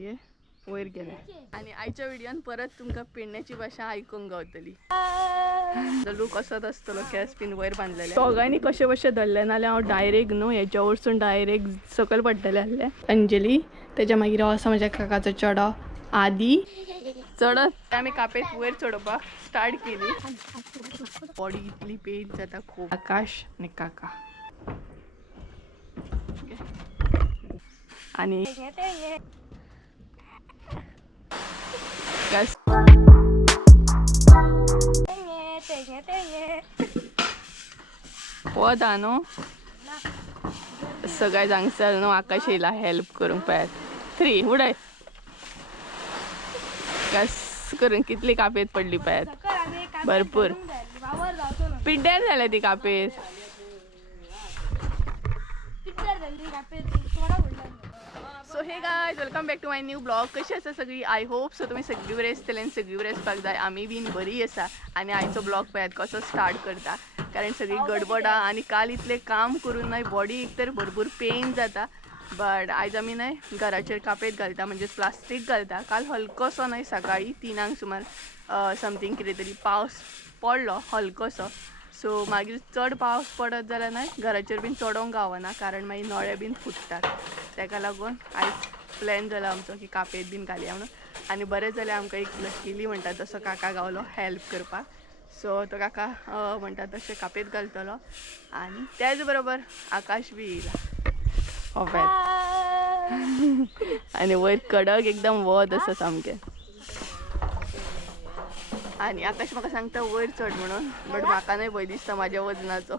ये वयर गेले आणि आयच्या व्हिडिओन परत तुमका पेडण्याची भाषा आयकूंक गावतली. लूक असत असतलो केस पिन वयर बांधलेले दोघांनी कशे कशे धरले नाल्यार हांव डायरेक्ट न्हू हेच्या वरसून डायरेक्ट सकयल पडटले आहले. अंजली तेच्या मागीर असं माझ्या काकाचो चेडो आदी चढत आम्ही कापेत वयर चढोवपाक स्टार्ट केली. बॉडी इतली पेन जाता खूप. आकाश आणि काका आणि पोदा न्हू सगळ्या जांगसर न्हू आकाश येयला हेल्प करूंक पायात 3 उडाय कस करून कितली कापेत पडली पायात भरपूर पिड्ड्यार झाल्या ती कापेत. सो हे guys welcome back to my new blog. कशी आसा सगळी? आय होप सो तुमी सगळी बरी आसतली आनी सगळी बरी आसपाक जाय. आमी बीन बरी आसा आनी आयचो ब्लॉग पळयात कसो स्टार्ट करता कारण सगळी गडबडा आनी काल इतले काम करून नाही बॉडी एक तर भरपूर पेन जाता. बट आयज आमी नाही घराचेर कापेत घालता म्हणजे प्लास्टीक घालता. काल हलकोसो नाही सकाळी 3 सुमार समथींग कितें तरी पावस पडलो हलकोसो. सो मागीर चड पावस पडत जाल्यार नाही घराचेर बीन चडोवंक गावना कारण मागीर नळे बीन फुटतात. तेका लागून आयज प्लॅन जाला आमचो की कापेत बीन घालया म्हणून. आनी बरें जाल्यार आमकां एक लकिली म्हणटा तसो काका गावलो हेल्प करपाक. सो तो काका म्हणटा तशें कापेत घालतलो आनी त्याच बरोबर आकाश बी येयला आनी वयर कडक एकदम वत आसा सामकें. आणि आकाश म्हाका सांगता वयर चढ म्हणून बट म्हाका नाही भंय दिसता म्हाज्या वजनाचो.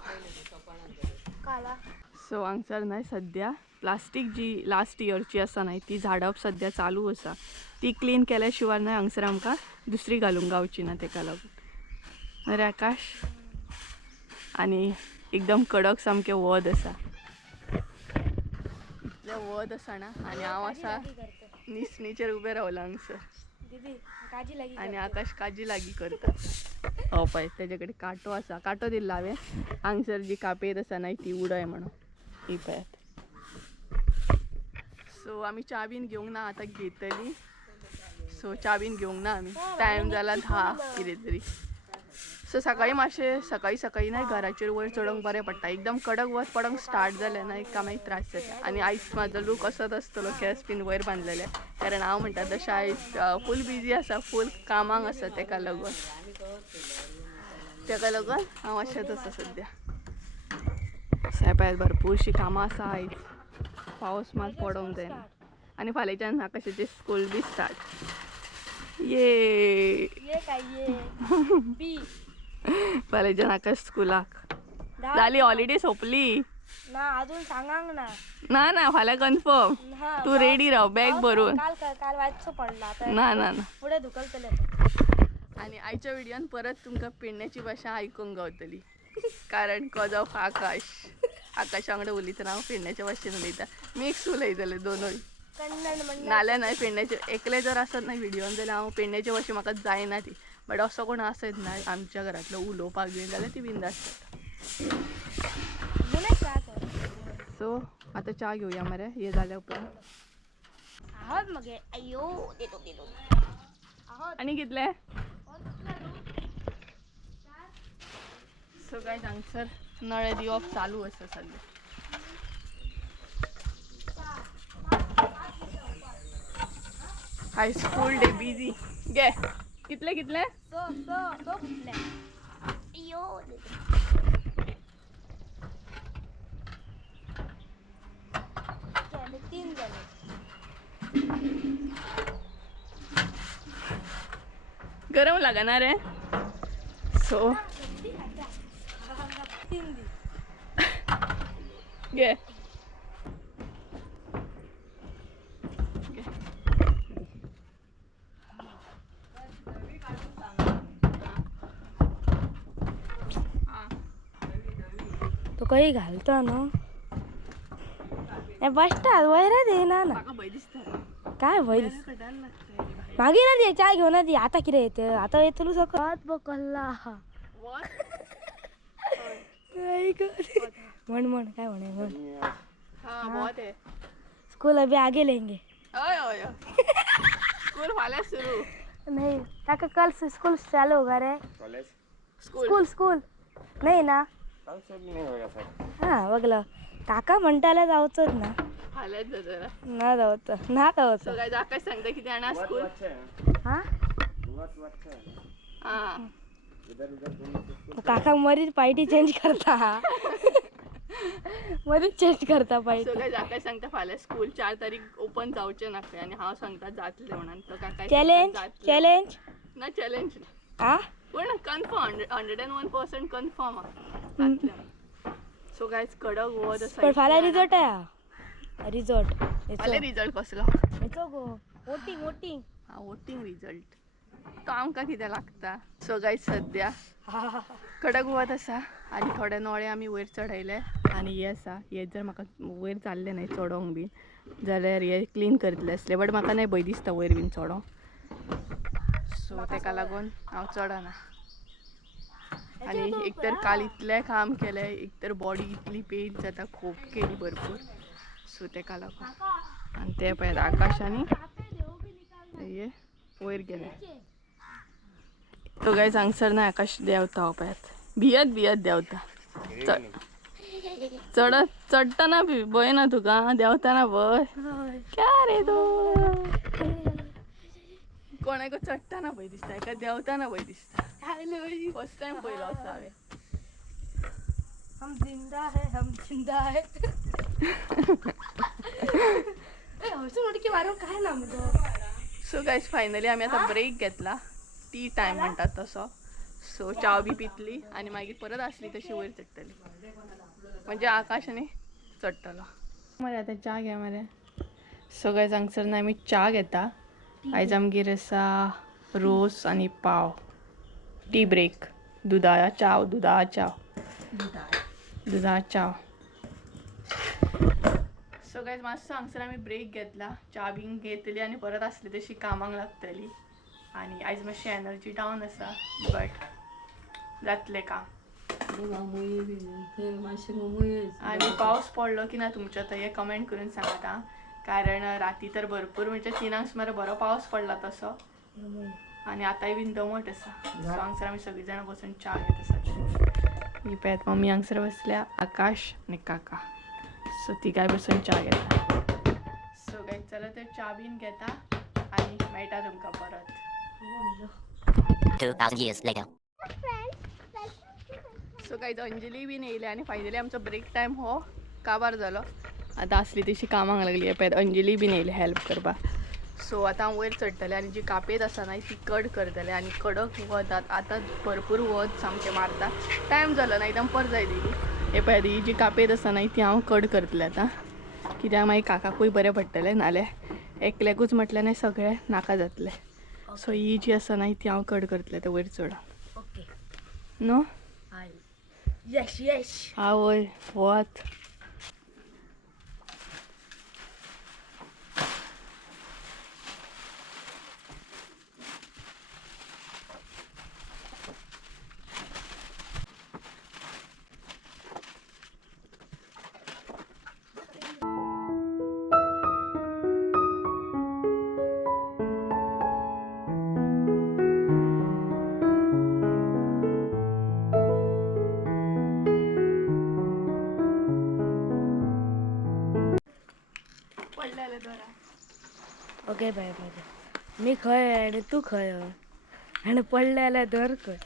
सो हांगसर नाही सद्या प्लास्टीक जी लास्ट इयरची आसा नाही ती झाडप सद्या चालू आसा. ती क्लीन केल्या शिवाय नाही हांगसर आमकां दुसरी घालूंक गावची ना तेका लागून. अरे आकाश आणि एकदम कडक सामकें वद आसा इतलें वद आसा ना आनी हांव आसा निसणीचेर उबें रावला हांगसर आणि आकाश काजी लागी करता. हो पळय तेजे कडेन कांटो आसा कांटो दिला हांवें हांगसर जी कापेत आसा नाही ती उडय म्हणून ही पळयात. सो आमी च्या बीन घेवंक ना आतां घेतली. सो च्या बीन घेवंक ना आमी टायम जाला 10 कितें तरी. सो सकाळी मातशें सकाळी नाही घराचेर वयर चडोवंक बरें पडटा. एकदम कडक वत पडोंक स्टार्ट जालें ना एक मागीर त्रास जाता. आनी आयज म्हाजो लूक असोच आसतलो केस बीन वयर बांधलेले कारण हांव म्हणटा तशें आयज फूल बिजी आसा फूल कामांक आसा तेका लागून हांव अशेंच आसा सद्या. पळयात भरपूरशीं कामां आसा आयज पावस मात पडोंक जायना आनी फाल्यांच्यान आकाशाचें स्कूल बी स्टार्ट ये फाल्यांच्यान आकाश स्कुलाक जाली हॉलिडे सोंपली ना अजून सांगांक ना फाल्यां कन्फर्म तू रेडी राव बॅग भरून. काल वाचचो पडला ना पुढे धुकलतले. आणि आयच्या व्हिडिओन परत तुमकां पेडण्याची भाशा आयकूंक गावतली कारण कॉज ऑफ आकाश वांगडा उलयतना हांव पेडण्याच्या भाशेन उलयता मिक्स उलयतले दोनूय नाल्यार नाही पेडण्याचे एकले जर आसत ना व्हिडिओन जाल्यार हांव पेडण्याची भाशा म्हाका जायना ती. बट असो कोण आसत ना आमच्या घरांतलो उलोवपाक बीन जाल्यार ती बिंदास जाता. सो आतां च्या घेवया मरे हे जाल्या उपरांत. आनी कितले सो गायज हांगसर नळे दिवप चालू आसा सद्या. हाय स्कूल डे बिजी गे कितले गरम लागना रे. सो गे तो काही घालतो ना बसतात वयरात येणार ना काय होईल मागीर दे चाय घेऊन दे. आता किती येते आता येतलो सकाळत बकल्ला म्हण काय म्हणे स्कूल अभी आगे लेंगे. होय स्कूल फाल्यां सुरू नहीं काका कल से स्कूल चालू होगा रे कॉलेज स्कूल स्कूल नाही ना काल से भी नहीं होगा सर हा बघलं काका म्हणताला जाऊचंच ना फाल्याच जरा ना जाऊचं ना जाऊचं सो गाईज आकाश सांगता किती आणा बहुत स्कूल अच्छा है हा बहुत अच्छा है हा इधर उधर घूमने से स्कूल काका मरीच पार्टी चेंज करता मरीच चेंज करता सो पार्टी गाईज आकाश सांगता फाल्यां स्कूल 4 तारीख ओपन जावचे नाका आणि हांव सांगता जातले म्हणून तो काका चॅलेंज चॅलेंज ना चॅलेंज हा पण कन्फर्म 101% कन्फर्म जातले सो गाईज कडक वत आसा पण फाल्यां रिझल्ट आहे रिझल्ट फाल्यां रिझल्ट कसलो येतो गो वोटिंग वोटिंग हा वोटिंग रिझल्ट तो आमकां कितें लागता सो गाईज सद्या कडक वत आसा आनी थोडे नळे आमी वयर चडयले आनी हे आसा हे जर म्हाका वयर चालले न्हय चडोंक बीन जाल्यार हे क्लीन करतले आसले बट म्हाका नाही भंय दिसता वयर बीन चडोंक सो तेका लागून हांव चडना आनी एक तर काल इतलें काम केलें एक तर बॉडी इतली पेन जाता खूब केली भरपूर सो तेका लागून आनी ते पळय आकाश आनी हे वयर गेले तो गायज हांगसर ना आकाश देंवता हो पळयात भियत देंवता चडत चडटना भंय ना तुका देंवतना भंय क्या रे तू कोणाक चडटना भंय दिसता एका देंवतना भंय दिसता फर्स्ट टाइम पळयलो असो हांवें हम जिंदा है हसून उडकी मारून काय ना मग सो गायज फायनली आमी आतां ब्रेक घेतला टी टायम म्हणटात तसो सो चाव बी पितली आनी मागीर परत आसली तशी वयर चडटली म्हणजे आकाश आनी चडटलो मरे आतां च्या घे मरे सो गायज हांगसर ना आमी च्या घेता आयज आमगेर आसा रोस आनी पाव टी ब्रेक दुदा चाव सो गायज मातसो हांगसर आमी ब्रेक घेतला च्या बीन घेतली आनी परत आसली तशी कामाक लागतली आनी आयज मातशी एनर्जी डावन आसा बट जातलें काम आनी पावस पडलो की ना तुमच्या थंय कमेंट करून सांगात कारण राती तर भरपूर म्हणजे 3 सुमार बरो पावस पडला तसो आनी आतांय बीन दमट आसा सो हांगसर आमी सगळीं जाणां बसून च्या घेत आसात ही पळयात मम्मी हांगसर बसल्या आकाश आनी काका सो तिगाय बसून च्या घेता सो गायज चला तर च्या बीन घेता आनी मेळटा तुमकां परत 2,000 years later. So guys Anjali बीन येयले आनी फायनली आमचो ब्रेक टायम हो काबार जालो आतां आसली तशी कामाक लागली पळय अंजली बीन येयली हेल्प करपाक सो आतां हांव वयर चडटलें आनी जी कापेत आसा न्हय ती कट करतलें आनी कडक वत आतां भरपूर वत सामकें मारता टायम जालो ना एकदम पर जाय दिली हे पळय ही जी कापेत आसा न्हय ती हांव कट करतलें आतां कित्याक मागीर काकाकूय बरें पडटलें नाल्यार एकल्याकूच म्हटल्यार न्हय सगळें नाका जातलें सो ही जी आसा न्हय ती हांव कट करतलें ते वयर चडोन ओके नो यस यस हा वय वत पडलेले दोरा ओके बाय बाय मी खंय आणि तू खंय आणि पडलेला दर खंय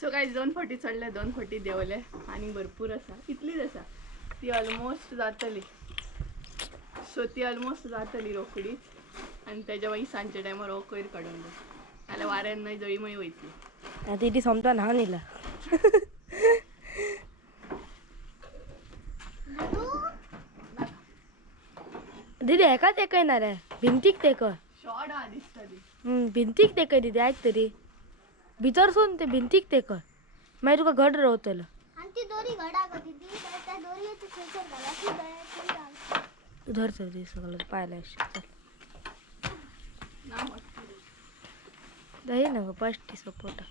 सो गायज 2 फावटी चडले 2 फावटी देंवले आनी भरपूर आसा इतलीच आसा ती ऑलमोस्ट जातली सो ती ऑलमोस्ट जातली रोखडीच आनी तेज्या मागीर सांजच्या टायमार हो कोयर काडून दे नाल्यार वाऱ्यान न्हय जळी मळी वयतली आता ती सोमता ना नेला दीदी हेका तेकय ना रे भिंतीक तेकय शॉर्ट हा दिसता ती भिंतीक तेकय दीदी आयक तरी भितरसून ते भिंतीक तेकय मागीर तुका घट रावतलो आणि ती दोरी घडा कधी ती त्या दोरीची खेचर घाला ती गळ्यात धर सर सगळं पाहायला ना दही ना पष्टी सपोर्ट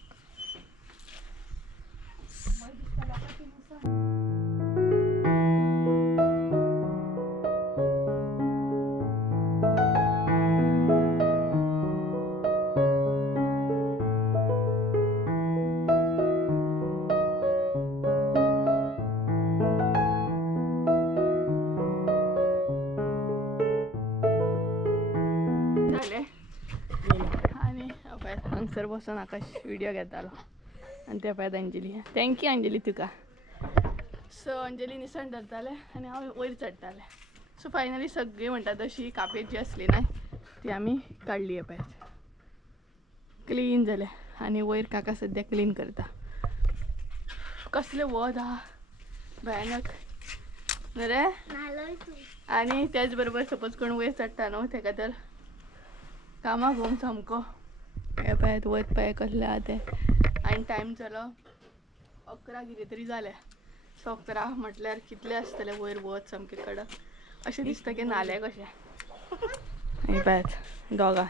झाले आणि अपायात हंगसर बसून आकाश व्हिडिओ घेतालो आणि त्या पायात अंजली थँक्यू अंजली तुका सो अंजली निसण धरताले आणि हांव वयर चडटाले सो फायनली सगळी म्हणटात तशी कापेत जी असली ना ती आमी काडली पायात क्लीन जाले आणि वयर काका सध्या क्लीन करता कसले वध हा भयानक रे नालोय तू आणि त्याच बरोबर सपोज कोण वयर चडटा न्हू तेका तर कामाक घुम सामको हे पायात वत पाय कसले आहा ते आनी टायम जालो 11 कितें तरी जाले सो 11 म्हटल्यार कितले आसतले वयर वत सामके कडक अशें दिसता की नाले कशें हे पायात दोगां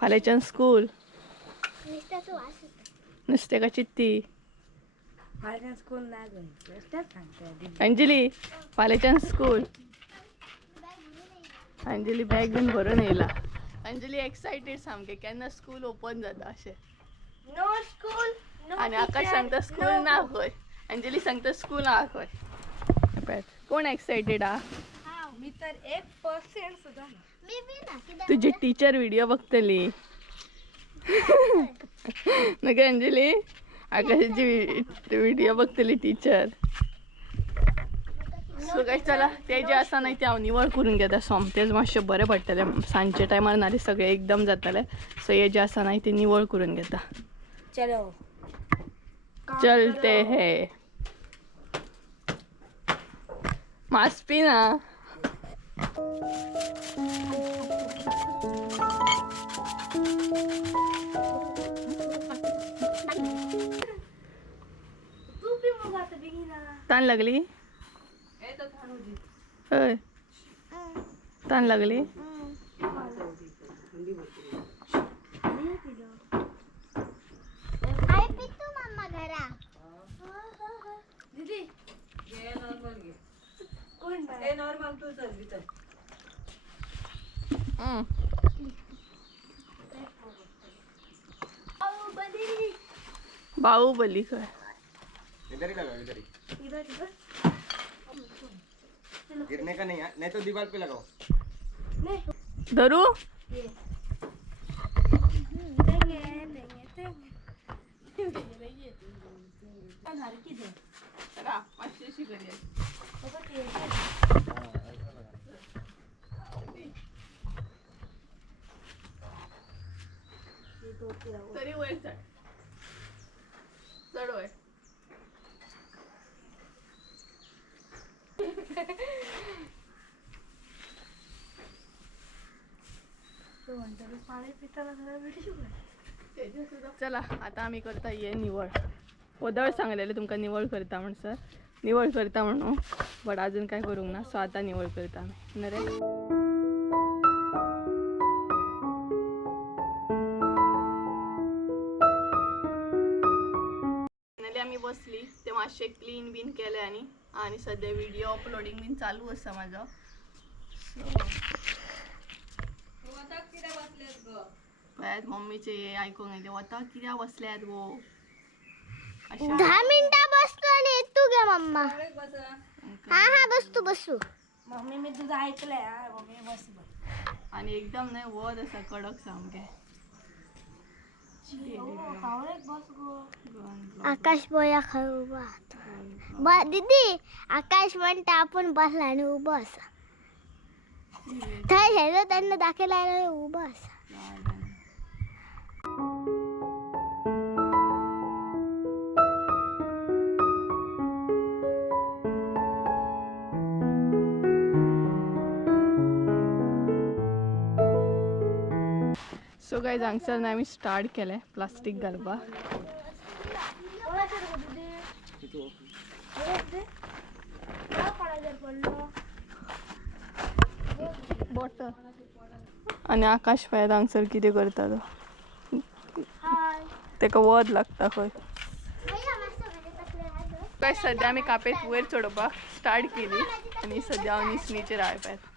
फाल्यांच्यान स्कूल नुस्त्याचो वास येता. नुस्तेका चित्ती फाल्यां स्कूल ना बेश्टेच सांगता अंजली फाल्यांच्यान स्कूल अंजली बॅग बीन भरून येयला अंजली एक्सायटेड सामके केन्ना स्कूल ओपन जाता अशें नो स्कूल आणि आकाश सांगता स्कूल ना खंय अंजली सांगता स्कूल ना खंय पळय कोण एक्सायटेड हा मी तर 1% सुद्धा ना मी बी ना कित्याक तुझी टीचर व्हिडिओ बघतली नका अंजली आकाशाची व्हिडिओ बघतली टीचर सो काय चला ते जे आसा न्हय ते हांव निवळ करून घेता सोमतेच मातशें बरें पडटलें सांजचे टायमार नाल्यार सगळें एकदम जातलें सो हे जे आसा न्हय ते निवळ करून घेता चलो चलते है मास्क ना तू बी मग आता बिगिना ताण लागली हय ताण लागली आई पितू मम्मा घरा दीदी कोण बाहुबली खंय इधर ही लगाओ इधर ही इधर इधर गिरने का नहीं है नहीं तो दीवार पे लगाओ नहीं धरू ये देंगे देंगे देंगे घर की दे बाबा ते तो तेरा तरी वयर चढ चढ वय तो म्हणतो पाणी पिताना जरा भेटू चला आता आम्ही करता ये निवळ पदळ सांगलेले तुमका निवळ करता म्हण सर निवळ करता म्हणून बट अजून काय करूंक ना सो आता निवळ करता आम्ही नरे फायनली आम्ही बसली ते मातशे क्लीन बीन केले आणि सध्या व्हिडिओ अपलोडिंग बीन चालू आसा माझं पळयात मम्मीचे हे आयकूंक येते वता कित्याक बसल्यात गो अशा 10 मिनिटं बसतो आणि येतो गे मम्मा हा हा बसतो बसू मम्मी मी तुझं ऐकलंय हा मम्मी बस आणि एकदम नाही वद असा कडक सामके बस गो आकाश बोया खय उभा दीदी आकाश म्हणता आपण बसला आणि उभं असा थंय हेलो त्यांना दाखयला उभं असा सो गाइस हांगसर आमी स्टार्ट केले प्लास्टिक घालपा आणि आकाश पळय हांगसर कितें करता तो तेका वध लागता खंय काय सध्या आमी कापेत वयर चडोवपाक स्टार्ट केली आणि सध्या हांव निसणीचेर आयपात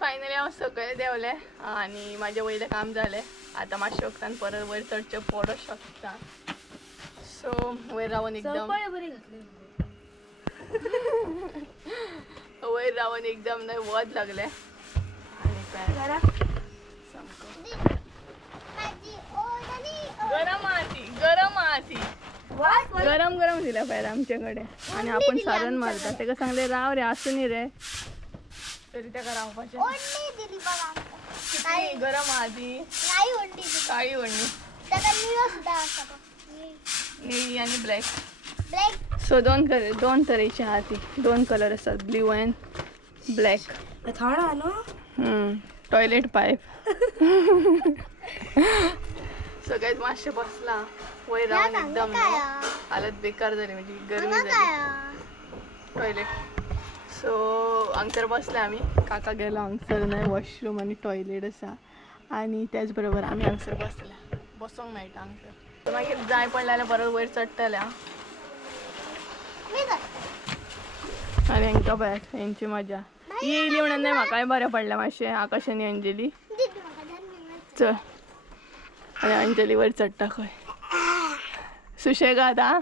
फायनली हांव सकयल देवले आणि माझे वयले काम झाले आता मातशे वक्तान परत वयर चडचे पडो शकता सो वयर रावन एकदम वयर रावन एकदम नाही वध लागले आणि काय गरम आती गरम गरम दिल्या पाहिजे आमच्याकडे आणि आपण सारण मारता तेका सांगले राव रे आसून रे तरी त्याका रावपाचे किती गरम आधी काळी वडणी निळी आणि ब्लॅक सो दोन तरेचे आहा ती दोन कलर असतात ब्ल्यू अँड ब्लॅक थोडा न्हू टॉयलेट पाईप सगळ्यात मातशे बसला वयर रावन एकदम हालत बेकार झाली म्हणजे गरमी झाली टॉयलेट सो हांगसर बसले आमी काका गेलो हांगसर नाही वॉशरूम आणि टॉयलेट आसा आणि त्याच बरोबर आमी हांगसर बसले बसोंक मेळटा हांगसर मागीर जाय पडलें जाल्यार परत वयर चडटले आनी हांकां पळय हेंची मजा ही येयली म्हणून नाही म्हाकाय बरें पडलें मातशें आकाश आनी अंजली चल आनी अंजली वयर चडटा खंय सुशेगाद हा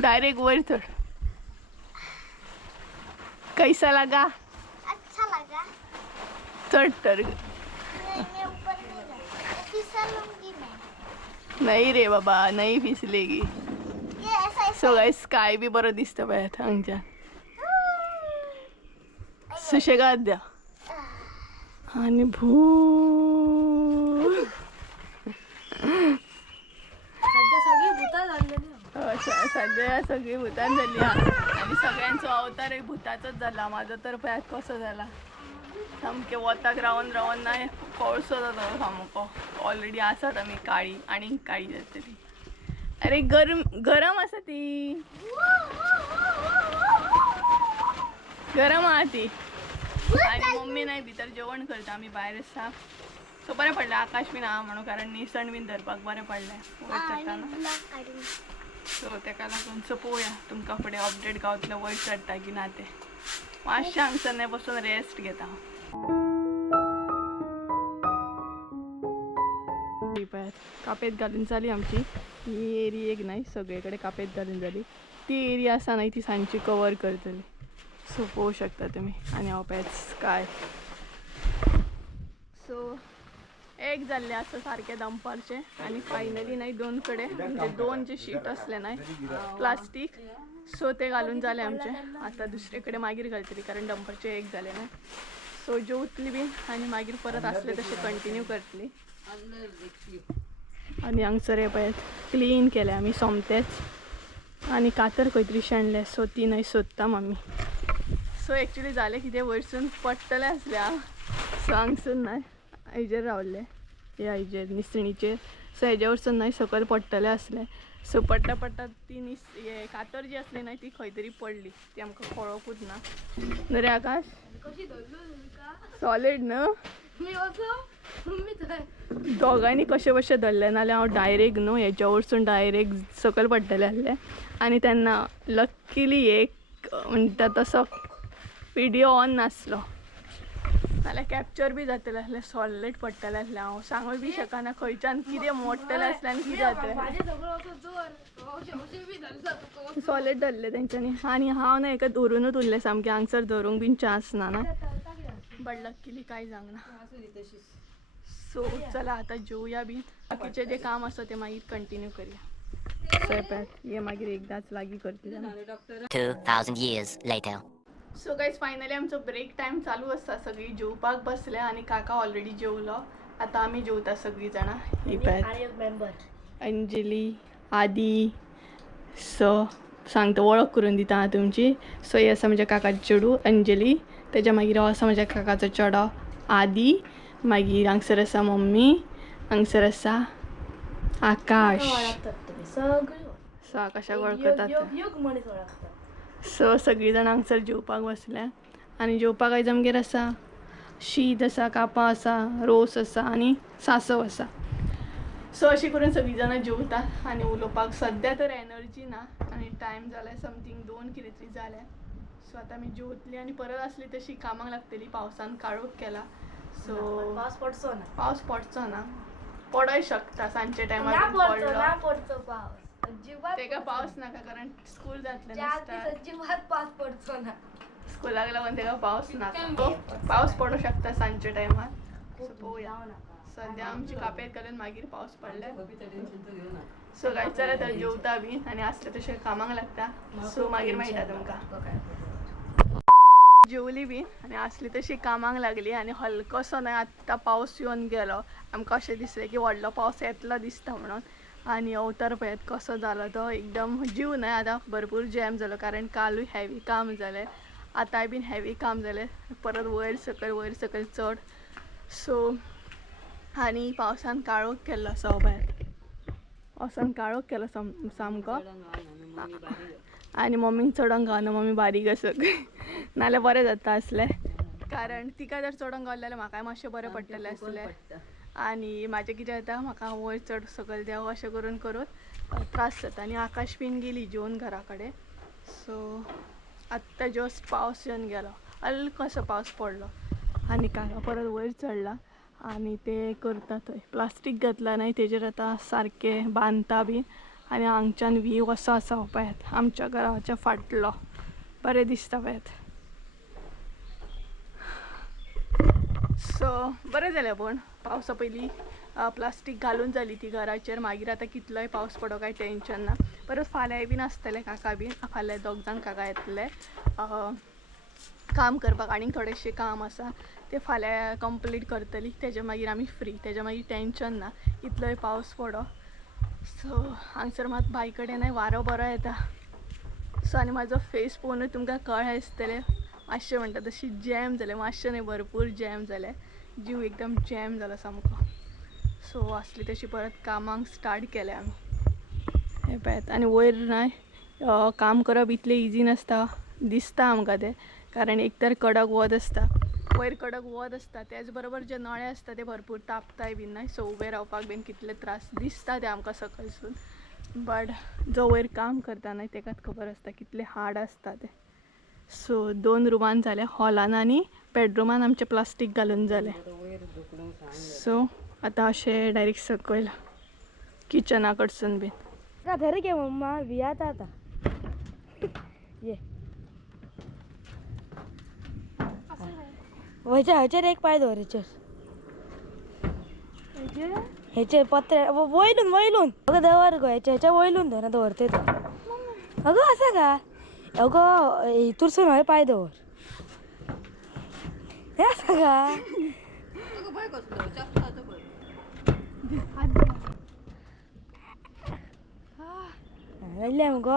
डायरेक्ट वयर चड कैसा लगा अच्छा लगा चढ़ तर मैं ऊपर नहीं गया फिसलूंगी मैं नहीं रे बाबा नहीं फिसलेगी ये ऐसा सो गाइस स्काय बी बरो दिसता पळय हांगच्यान सुशेगाद द्या आणि भू सध्या सगळी भूतान झाली आणि सगळ्यांचो अवतार एक भूताचोच झाला माझा तर पळय कसो झाला सामके वताक रावन रावन नाही कोळसो जाता सामको ऑलरेडी आसात आमी काळी आणि काळी जातली अरे गरम आसा ती गरम आहा ती आणि मम्मी नाही भितर जेवण करता आमी भायर आसा सो बरें पडलें आकाश बीन आहा म्हणून कारण निसण बीन धरपाक बरें पडलें वयर चडटाना सो तेका लागून सो पळोवया तुमकां फुडें अपडेट गावतलो वयर चडटा की ना तें मातशें हांगसर नाही बसून रेस्ट घेता कापेत घालून जाली आमची ही एरी एक नाही सगळे कडेन कापेत घालून जाली ती एरिया आसा न्हय ती सांजची कवर करतली सो पळोवंक शकता तुमी आनी हांव पळय स्काय सो एक जाल्लें आसा सारकें दंपारचें आनी फायनली नाही दोन कडेन म्हणजे दोन जे शीट असले नाही प्लास्टीक सो ते घालून जाले आमचे आता दुसरे कडेन मागीर घालतली कारण डंपरचे एक जाले ना सो जेवतली बीन आनी मागीर परत असले तसे कंटिन्यू करतली आनी हांगसर हे पळय क्लीन केले आमी सोमतेच आनी कातर खंय तरी शेणले सो ती न्हय सोदता आमी सो एक्चुली जालें कितें वयरसून पडटलें आसलें सो हांगसून न्हय हेजेर रावल्ले ह्या हेजेर निसणीचेर सो हेजे वरसून न्हय सकयल पडटलें आसलें सो पडटा पडटा ती हे कातर जी असली नाही ती खंय तरी पडली ती आमकां कळोकूच ना न्हू रे आकाश सॉलिड न्हू दोगांनी कशें कशें धरलें नाल्यार हांव डायरेक्ट न्हू हेच्या वरसून डायरेक्ट सकयल पडटलें आहलें आनी तेन्ना लक्कीली एक म्हणटा तसो व्हिडिओ ऑन नासलो नाल्यार कॅप्चर बी जातलें आसलें सॉलिड पडटलें आसलें हांव सांगूंक बी शकना खंयच्यान कितें मोडटलें आसलें आनी कितें जातलें सॉलिड धरलें तेंच्यांनी आनी हांव न्हय एका धरूनच उरलें सामकें हांगसर धरूंक बीन चान्स ना बट लकीली कांय जावंक ना सो चला आता जेवया बी बाकीचें जें काम आसा तें मागीर कंटिन्यू करया स्वयंपाक हे मागीर एकदांच लागीं करतले 2000 years later. So guys finally आमचो ब्रेक टायम चालू आसा सगळीं जेवपाक बसले आनी काका ऑलरेडी जेवलो आता आम्ही जेवता सगळी जण ही पॅच आणि एक मेंबर अंजली आदी सांगता वळख करून दिता हांव तुमची. सो ही आसा म्हज्या काकाची चेडू अंजली, तेज्या मागीर हो आसा म्हज्या काकाचो चेडो आदी, मागीर हांगसर आसा मम्मी, हांगसर आसा आकाश. सगळी सो आकाशाक वळखतात. योग मनीस ओळखतात. सो सगळीं जाणां हांगसर जेवपाक बसल्या आनी जेवपाक आयज आमगेर आसा शीत आसा, कापां आसा, रोस आसा आनी सांसव आसा. सो अशी करून सगळीं जाणां जेवतात आनी उलोवपाक सद्या तर एनर्जी ना आनी टायम जाला समथींग 2 कितें तरी जाल्या. सो आतां आमी जेवतली आनी परत आसली तशी कामाक लागतली. पावसान काळोख केला सो पावस पडचो ना. पावस पडचो ना, पडोय शकता सांजच्या ना टायमार पडचो ना पडचो पावस. अजिबात तेका पावस नाका कारण स्कूल जातलें चार दीस नसता. अजिबात पावस पडचो ना. स्कूलाक लागून तेका पावस नाका. पावस पडू शकता सांजच्या टायमार. सो पळोवया. सद्या आमची कापेत घालून मागीर पावस पडले. सो काय चला तर जेवता बी आनी आसले तशें कामाक लागता. सो मागीर मेळटा तुमकां. जेवली बी आनी आसली तशी कामाक लागली आनी हलकोसो न्हय आत्तां पावस येवन गेलो. आमकां अशें दिसलें की व्हडलो पावस येतलो दिसता म्हणून. आनी अवतार पळयात कसो जालो तो. एकदम जीव न्हय आतां भरपूर जॅम जालो कारण कालूय हेवी काम जालें, आतांय बीन हेवी काम जालें. परत वयर सकयल चड. सो आनी पावसान काळोख केल्लो आसा पळयात. पावसान काळोख केलो सामको. आनी मम्मीक चडोंक गावना, मम्मी बारीक आसा नाल्यार बरें जाता आसलें कारण तिका जर चडोंक गावलें जाल्यार म्हाकाय मातशें बरें पडटलें आसलें. आनी म्हाजें कितें जाता म्हाका वयर चड सकयल देंव अशें करून त्रास जाता. आनी आकाश बीन गेली जेवन घरा कडेन. सो आत्तां जस्ट पावस येवन गेलो, हलकोसो पावस पडलो आनी काका परत वयर चडला आनी ते करता थंय प्लास्टीक घातला न्हय तेजेर आतां सारकें बांदता बीन. आनी हांगच्यान व्हीव असो आसा पळयात आमच्या घराच्या फाटलो, बरें दिसता पळयात. सो बरें जालें पूण पावसा पयलीं प्लास्टीक घालून जाली ती घराचेर. मागीर आतां कितलोय पावस पडो काय टेंशन ना. परत फाल्यां बीन आसतलें काका बीन. फाल्यां 2 जाण काका येतले काम करपाक. आनीक थोडेशें काम आसा ते फाल्यां कंप्लीट करतली. तेज्या मागीर आमी फ्री. तेज्या मागीर टेंशन ना इतलोय पावस पडो. सो हांगसर मात बाय कडेन वारो बरो येता. सो आनी म्हाजो फेस पळोवनूच तुमकां कळ्ळें आसतलें मातशें म्हणटा तशी जॅम जालें. मातशें न्हय भरपूर जॅम जालें. जीव एकदम जॅम जालो सामको. सो आसली तशी परत कामाक स्टार्ट केलें आमी. हें पळयात आनी वयर न्हय काम करप इतलें इजी नासता दिसता आमकां तें कारण एक तर कडक वत आसता. वयर कडक वत आसता त्याच बरोबर जे नळे आसता ते भरपूर तापताय बीन न्हय. सो उबें रावपाक बीन कितले त्रास दिसता ते आमकां सकयसून. बट जो वयर काम करता न्हय तेकाच खबर आसता कितले हार्ड आसता ते. सो 2 रुमान जाले, हॉलान आनी बेडरुमान आमचें प्लास्टीक घालून जालें. सो आतां अशें डायरेक्ट सकयल किचना कडसून बीन. का धर घे मम्मा भियाता आता. ये ह्याचेर एक पाय धर. ह्याचेर पत्रे वयलून अगं दवर गो ह्याच्या वयलून धर ना दवरते तो. अगं असं का अगं इथूरसून हय पाय दवर. हे असं का मग